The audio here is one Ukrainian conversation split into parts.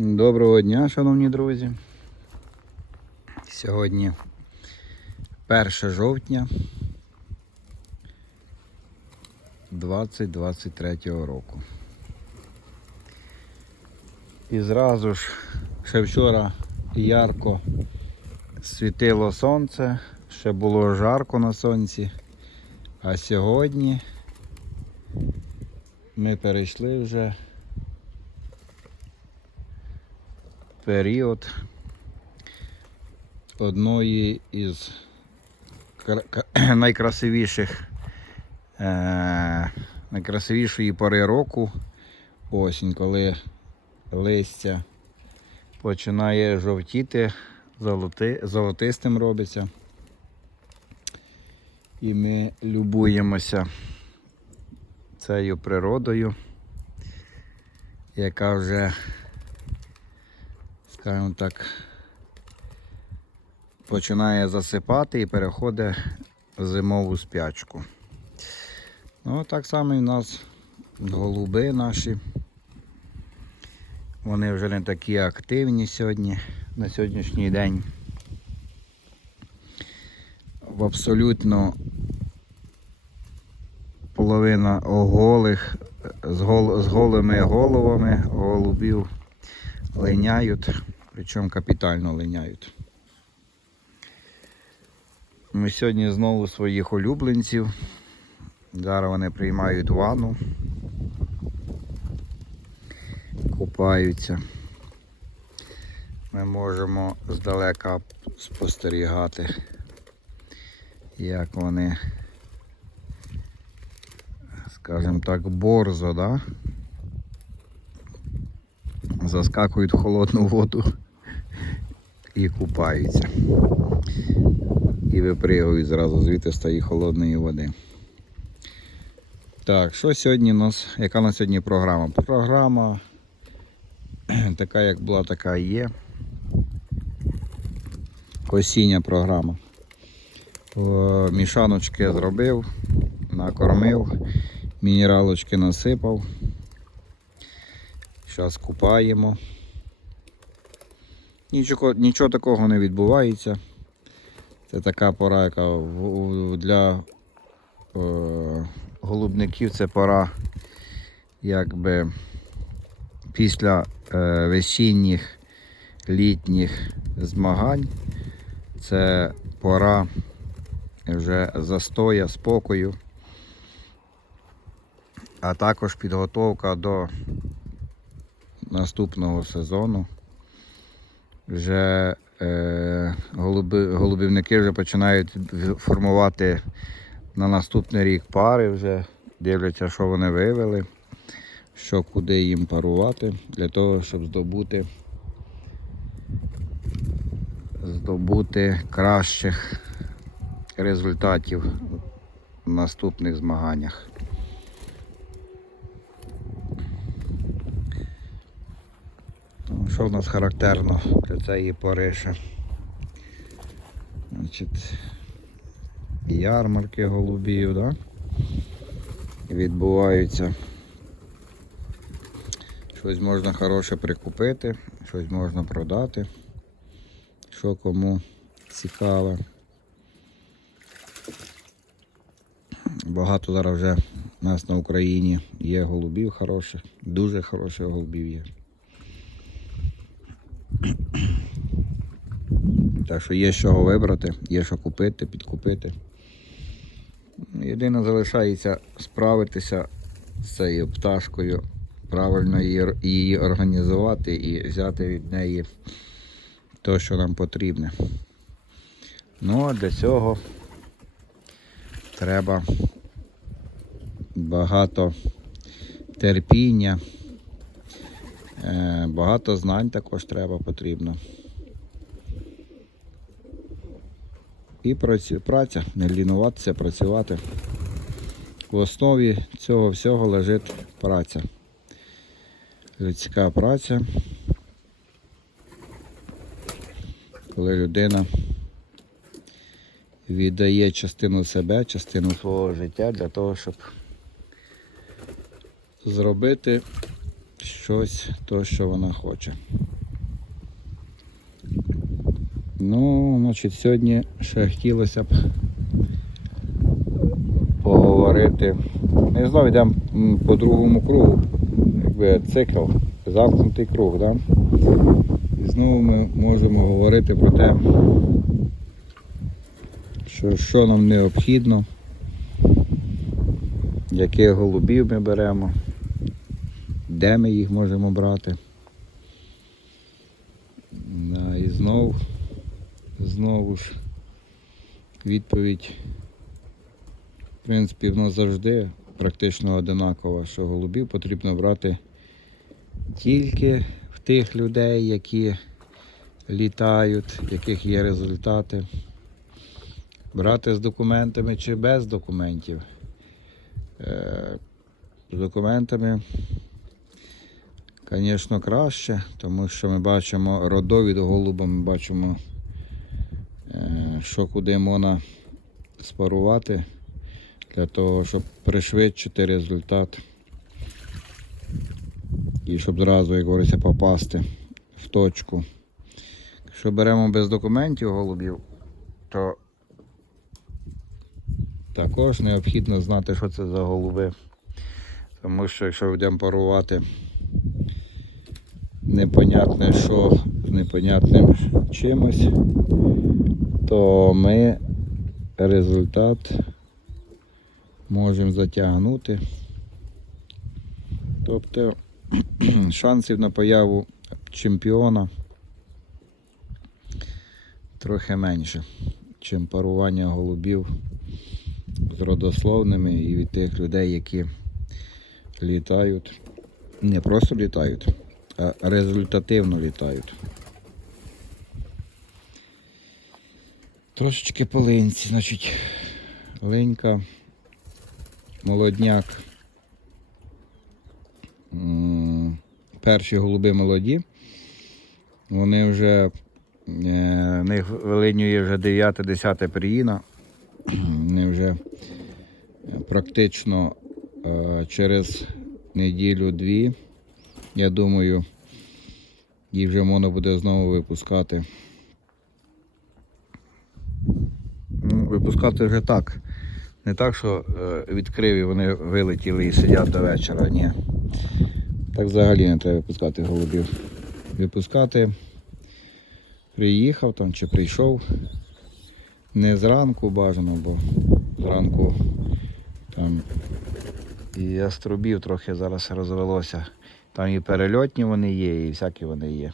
Доброго дня, шановні друзі. Сьогодні 1 жовтня 2023 року. І зразу ж ще вчора ярко світило сонце, ще було жарко на сонці, а сьогодні ми перейшли вже період одної із найкрасивіших е- найкрасивішої пори року осінь, коли листя починає жовтіти, золоти, золотистим робиться. І ми любуємося цією природою, яка вже скажімо так, починає засипати і переходить в зимову спячку. Ну, так само і в нас голуби наші. Вони вже не такі активні сьогодні, на сьогоднішній день. В абсолютно половина оголих з, гол, з голими головами голубів линяють, причому капітально линяють. Ми сьогодні знову своїх улюбленців. Зараз вони приймають ванну, купаються. Ми можемо здалека спостерігати, як вони, скажімо так, борзо, да? заскакують в холодну воду і купаються. І випригують зразу звідти з тієї холодної води. Так, що сьогодні у нас, яка на сьогодні програма? Програма така, як була, така і є. Осіння програма. Мішаночки зробив, накормив, мінералочки насипав. Зараз купаємо. Нічого, нічого такого не відбувається. Це така пора, яка для е, голубників це пора якби після е, весінніх літніх змагань. Це пора вже застоя, спокою, а також підготовка до наступного сезону. Вже е, голуби, голубівники вже починають формувати на наступний рік пари, вже дивляться, що вони вивели, що куди їм парувати, для того, щоб здобути, здобути кращих результатів в наступних змаганнях. Ну, Що в нас характерно для цієї пори ще? Значить, ярмарки голубів, да? відбуваються. Щось можна хороше прикупити, щось можна продати, що кому цікаве. Багато зараз вже у нас на Україні є голубів хороших, дуже хороших голубів є. Так що є чого вибрати, є що купити, підкупити. Єдине залишається справитися з цією пташкою, правильно її, організувати і взяти від неї те, що нам потрібне. Ну а для цього треба багато терпіння, багато знань також треба потрібно. І праця, не лінуватися, працювати. В основі цього всього лежить праця. Людська праця. Коли людина віддає частину себе, частину свого життя для того, щоб зробити щось, то, що вона хоче. Ну, значить, сьогодні ще хотілося б поговорити. Не знову йдемо по другому кругу. Якби цикл, замкнутий круг, да? І знову ми можемо говорити про те, що, що нам необхідно, яких голубів ми беремо, де ми їх можемо брати. І знов, знову ж відповідь, в принципі, в нас завжди практично одинакова, що голубів потрібно брати тільки в тих людей, які літають, яких є результати. Брати з документами чи без документів. Е, З документами, звісно, краще, тому що ми бачимо родовід голуба, ми бачимо, е, що куди можна спарувати для того, щоб пришвидшити результат. І щоб зразу, як говориться, попасти в точку. Якщо беремо без документів голубів, то також необхідно знати, що це за голуби. Тому що якщо йдемо парувати непонятне що з непонятним чимось, то ми результат можемо затягнути. Тобто шансів на появу чемпіона трохи менше, чим парування голубів з родословними і від тих людей, які літають. Не просто літають, а результативно літають. Трошечки по линці, значить, линька, молодняк. Перші голуби молоді. Вони вже е, в них вилинює вже 9-10 періїна. Вони вже е, практично е, через неділю-дві, я думаю, їх вже можна буде знову випускати. Ну, Випускати вже так. Не так, що е, відкрив і вони вилетіли і сидять до вечора. Ні. Так взагалі не треба випускати голубів. Випускати приїхав там чи прийшов. Не зранку бажано, бо зранку там і яструбів трохи зараз розвелося. Там і перельотні вони є, і всякі вони є.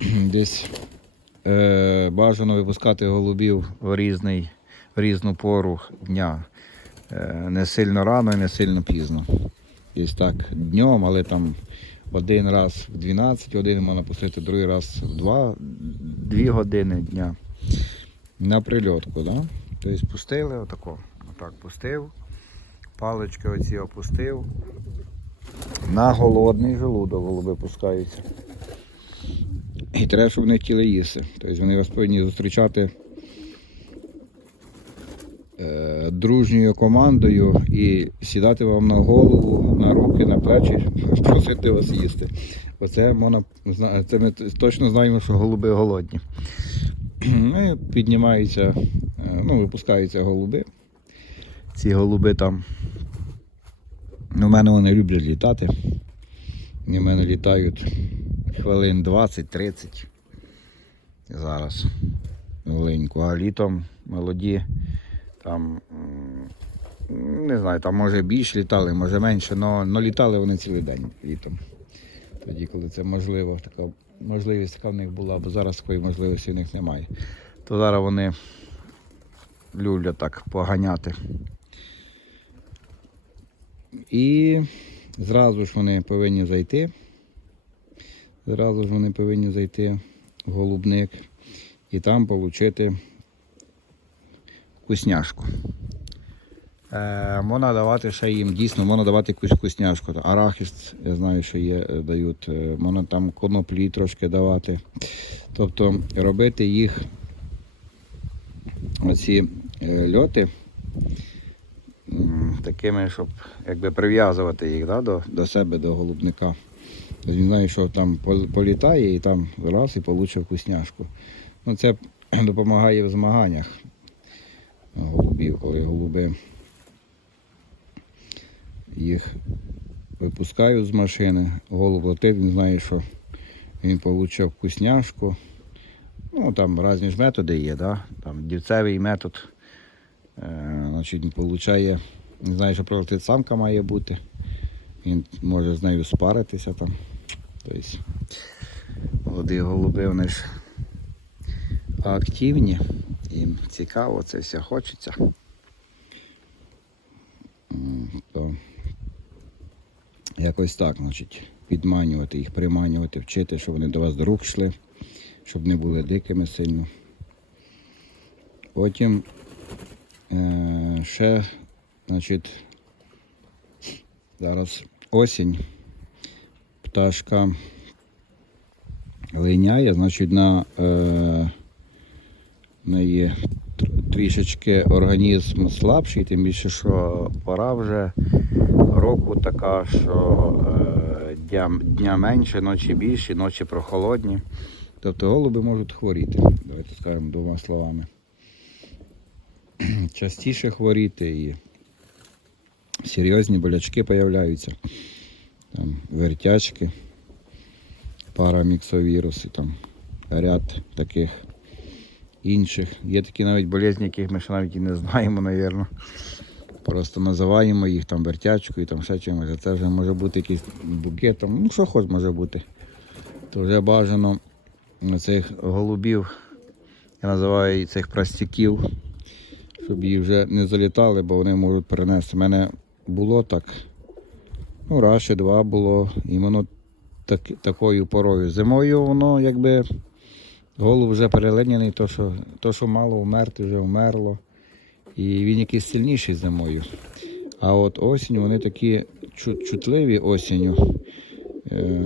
Десь е, бажано випускати голубів в, різний, в різну пору дня. Е, не сильно рано і не сильно пізно. Десь так днем, але там один раз в 12 годин можна пустити, другий раз в 2, 2 години дня. На прильотку, да? Тобто пустили отако. Отак пустив. Палички оці опустив. На голодний желудок голуби пускаються. І треба, щоб вони хотіли їсти. Тобто вони вас повинні зустрічати е, дружньою командою і сідати вам на голову, на руки, на плечі, просити вас їсти. Оце можна, це ми точно знаємо, що голуби голодні. Ну і піднімаються, е, ну, випускаються голуби. Ці голуби там. Ну, в мене вони люблять літати. І в мене літають хвилин 20-30 зараз маленьку, а літом молоді там не знаю, там може більше літали, може менше, але літали вони цілий день літом. Тоді, коли це можливо, така можливість така в них була, бо зараз такої можливості в них немає. То зараз вони люблять так поганяти. І зразу ж вони повинні зайти. Зразу ж вони повинні зайти в голубник і там отримати вкусняшку. Е, можна давати ще їм дійсно, можна давати якусь вкусняшку. Арахіс, я знаю, що є, е, дають, е, можна там коноплі трошки давати. Тобто робити їх оці е, льоти такими, щоб якби прив'язувати їх да, до, до себе, до голубника. Він знає, що там політає і там раз і получив вкусняшку. Ну, це допомагає в змаганнях голубів, коли голуби їх випускають з машини, голуб летить, він знає, що він отримав вкусняшку. Ну, там різні ж методи є, да? там дівцевий метод. Е, значить, получає, не знає, що пролетить самка має бути. Він може з нею спаритися там. Тобто, молоді голуби, вони ж активні, їм цікаво, це все хочеться. То якось так, значить, підманювати їх, приманювати, вчити, щоб вони до вас до рук йшли, щоб не були дикими сильно. Потім е, ще, значить, зараз осінь. Пташка линяє, значить, на е, неї трішечки організм слабший, тим більше, що пора вже року така, що е, дня, дня менше, ночі більші, ночі прохолодні. Тобто голуби можуть хворіти, давайте скажемо двома словами. Частіше хворіти і серйозні болячки появляються. Там вертячки, параміксовіруси, там ряд таких інших. Є такі навіть болезні, яких ми ще навіть і не знаємо, напевно. Просто називаємо їх там вертячкою, там ще чимось. Це вже може бути якийсь букет, ну що хоч може бути. То вже бажано цих голубів, я називаю цих простяків, щоб їх вже не залітали, бо вони можуть перенести. У мене було так, ну раз чи два було, і воно так, такою порою. Зимою воно якби голуб вже перелиняний, то що, то, що мало вмерти, вже вмерло. І він якийсь сильніший зимою. А от осінь вони такі чутливі осінню. Е,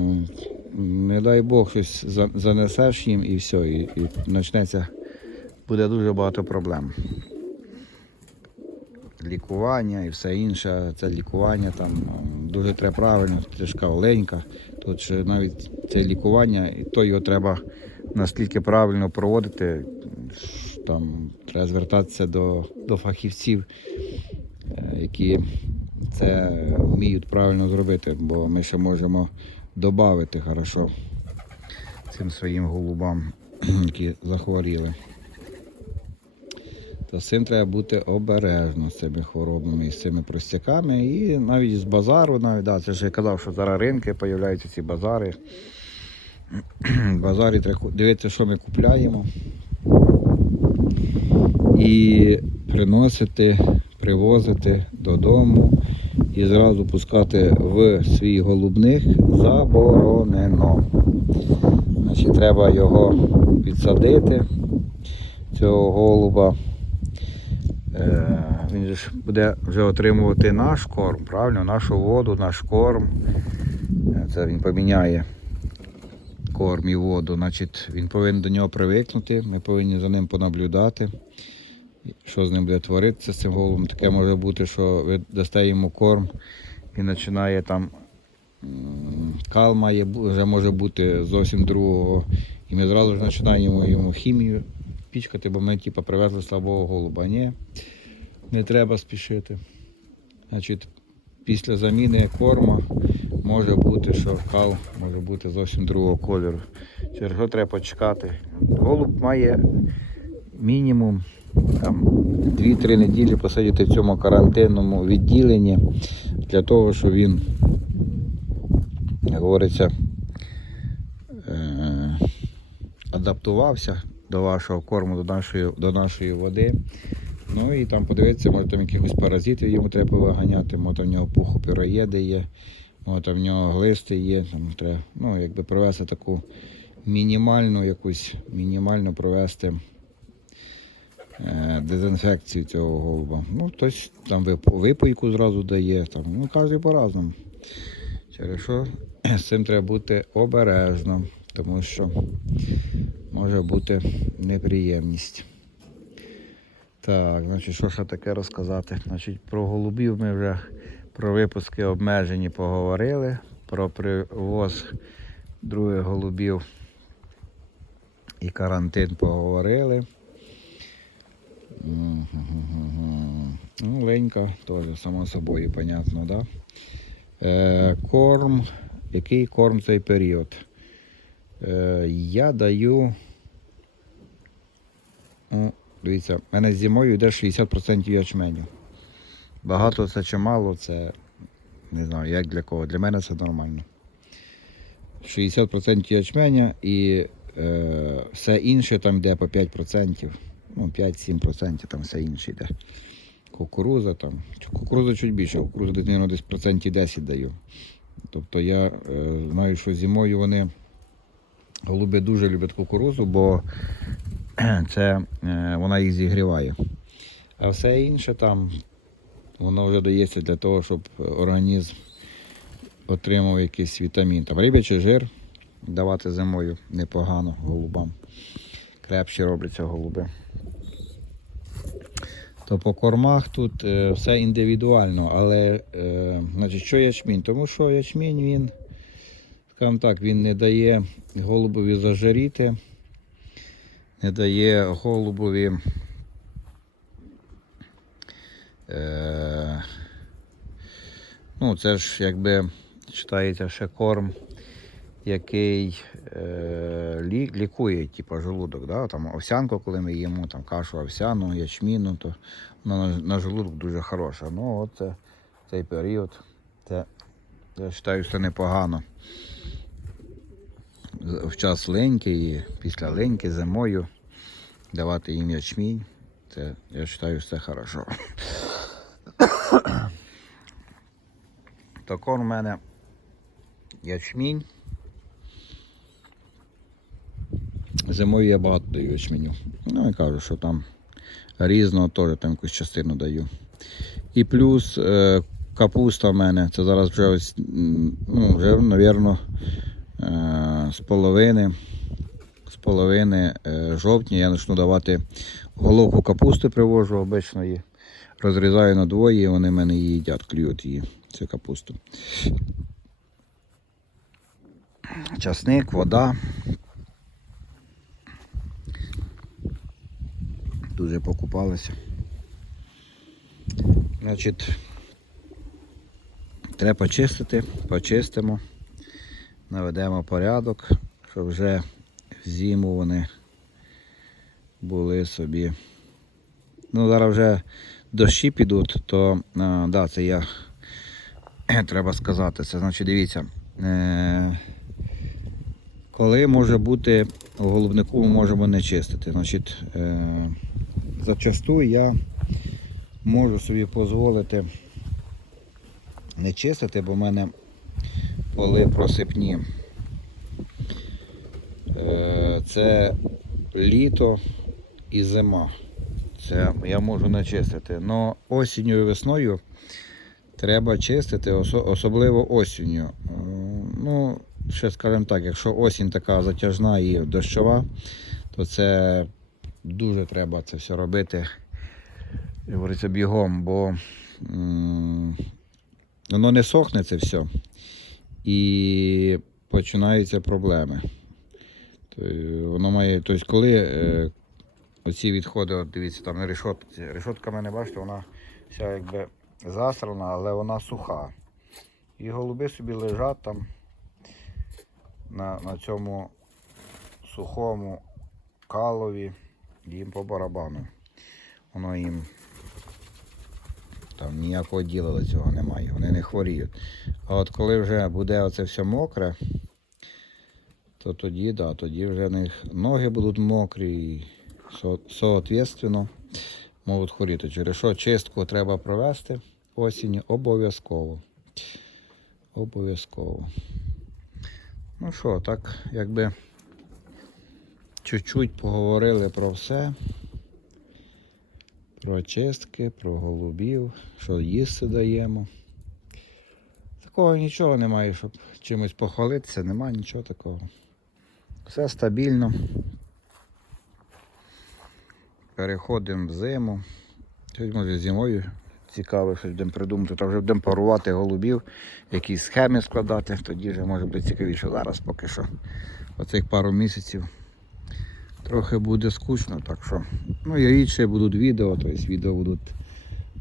не дай Бог щось занесеш їм і все, і, і почнеться, буде дуже багато проблем. Лікування і все інше, це лікування там дуже треба правильно, тяжка оленька. Ще навіть це лікування, і то його треба наскільки правильно проводити, там треба звертатися до, до фахівців, е, які це вміють правильно зробити, бо ми ще можемо додати хорошо цим своїм голубам, які захворіли. То з цим треба бути обережно з цими хворобами і з цими простяками. І навіть з базару, навіть, да, це ж я казав, що зараз ринки з'являються ці базари. В базарі треба дивитися, що ми купляємо. І приносити, привозити додому і зразу пускати в свій голубник заборонено. Значить, треба його відсадити, цього голуба. Е, Він ж буде вже отримувати наш корм, правильно? Нашу воду, наш корм. Е, Це він поміняє корм і воду. Значить, він повинен до нього привикнути. Ми повинні за ним понаблюдати, що з ним буде творитися з цим голубом. Таке може бути, що ви дасте йому корм і починає там м, кал має, вже може бути зовсім другого. І ми зразу ж починаємо йому хімію пічкати, бо ми типу, привезли слабого голуба. Ні, не треба спішити. Значить, після заміни корма може бути, що кал може бути зовсім другого кольору. Через що треба почекати. Голуб має мінімум там, 2-3 неділі посидіти в цьому карантинному відділенні для того, щоб він, як говориться, е- адаптувався до вашого корму, до нашої, до нашої води. Ну і там подивитися, може там якихось паразитів йому треба виганяти, може там в нього пухопіроєди є, може там в нього глисти є. Там треба ну, якби провести таку мінімальну якусь, мінімально провести е, дезінфекцію цього голуба. Ну, хтось там вип- випойку зразу дає, там, ну, кожен по-разному. Через що з цим треба бути обережно, тому що може бути неприємність. Так, значить, що ще таке розказати? Значить, про голубів ми вже про випуски обмежені поговорили. про привоз других голубів і карантин поговорили. Ну, Ленька теж, само собою, понятно, да? Е, корм. Який корм цей період? Е, я даю. Ну, дивіться, в мене зимою йде 60% ячменю. Багато це чи мало, це не знаю, як для кого. Для мене це нормально. 60% ячменя і е, все інше там йде по 5%. Ну, 5-7% там все інше йде. Кукуруза там. Кукуруза чуть більше, кукуруза десь, мабуть, десь процентів 10 даю. Тобто я е, знаю, що зимою вони голуби дуже люблять кукурузу, бо це е, вона їх зігріває. А все інше там воно вже дається для того, щоб організм отримав якийсь вітамін. Там рибячий жир давати зимою непогано голубам. Крепші робляться голуби. То по кормах тут е, все індивідуально, але е, значить, що ячмінь? Тому що ячмінь він, скажімо так, він не дає голубові зажаріти, не дає голубові е, ну, це ж якби вважається ще корм, який е, лі, лікує типу, желудок. Да? Там овсянку, коли ми їмо, там кашу овсяну, ячміну, то вона на, на желудок дуже хороша. Ну, от це, цей період, це, я вважаю, що непогано. В час леньки і після леньки зимою давати їм ячмінь. Це, я вважаю, все хорошо. Тако у мене ячмінь. Зимою я багато даю ячменю. Ну, я кажу, що там різного теж там якусь частину даю. І плюс е, капуста в мене. Це зараз вже ось, ну, вже, мабуть, з половини. З половини е, жовтня я почну давати головку капусти привожу обичної. Розрізаю на двоє, вони в мене її їдять, клюють її, цю капусту. Часник, вода. Дуже покупалися. Значить, треба почистити, почистимо, наведемо порядок, щоб вже в зиму вони були собі. Ну, зараз вже дощі підуть, то а, да, це я треба сказати. Це значить, дивіться, е, коли може бути у голубнику ми можемо не чистити. Значить, е, зачасту я можу собі дозволити не чистити, бо в мене поли просипні. Е, це літо і зима. Це я можу не чистити. Но осінню і весною треба чистити, особливо осінню. Е, Ну, ще скажімо так, якщо осінь така затяжна і дощова, то це дуже треба це все робити. Говориться бігом, бо м, воно не сохне це все. І починаються проблеми. Е, воно має, тобто, коли е, оці відходи, от дивіться, там на решотці. Решотка мене, бачите, вона вся якби засрана, але вона суха. І голуби собі лежать там на, на цьому сухому калові, їм по барабану. Воно їм там ніякого діла до цього немає, вони не хворіють. А от коли вже буде оце все мокре, то тоді, да, тоді вже в них ноги будуть мокрі і со- соответственно можуть хворіти. Через що чистку треба провести осінню обов'язково. Обов'язково. Ну що, так, якби чуть-чуть поговорили про все. Про чистки, про голубів, що їсти даємо. Такого нічого немає, щоб чимось похвалитися, немає нічого такого. Все стабільно. Переходимо в зиму. Щось може зимою цікаве щось будемо придумати, то вже будемо парувати голубів, якісь схеми складати, тоді вже може бути цікавіше. Зараз поки що. Оцих пару місяців трохи буде скучно, так що. Ну і рідше будуть відео, тобто відео будуть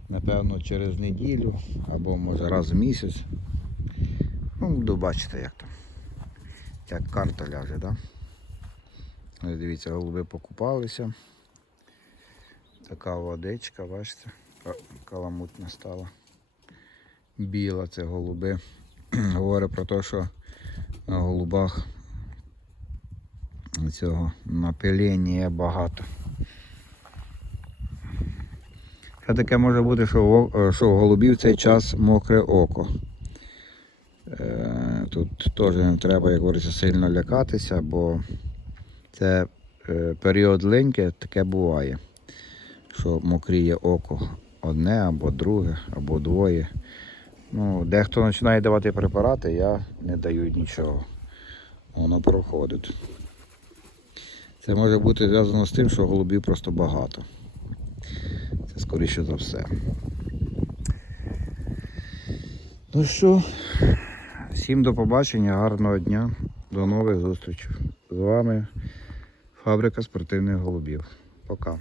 напевно через неділю або може раз в місяць. Ну, буду бачити, як там. Як карта ляже? Да? Дивіться, голуби покупалися. Така водичка, бачите, Ка- каламутна стала. Біла це голуби. Говорить про те, що на голубах цього напилення багато. Ще таке може бути, що, в е, що в голубів цей час мокре око. Е, Тут теж не треба, як говориться, сильно лякатися, бо це е, період линьки таке буває, що мокріє око одне або друге, або двоє. Ну, дехто починає давати препарати, я не даю нічого. Воно проходить. Це може бути зв'язано з тим, що голубів просто багато. Це скоріше за все. Ну що, всім до побачення, гарного дня, до нових зустрічей. З вами фабрика спортивних голубів. Пока.